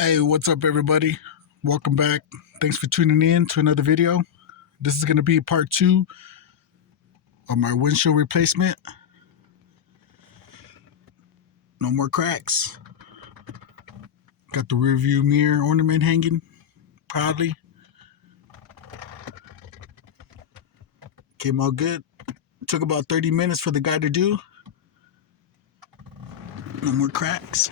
Hey, what's up, everybody? Welcome back. Thanks for tuning in to another video. This is going to be part 2 of my windshield replacement. No more cracks. Got the rear view mirror ornament hanging proudly. Came out good. Took about 30 minutes for the guy to do. No more cracks.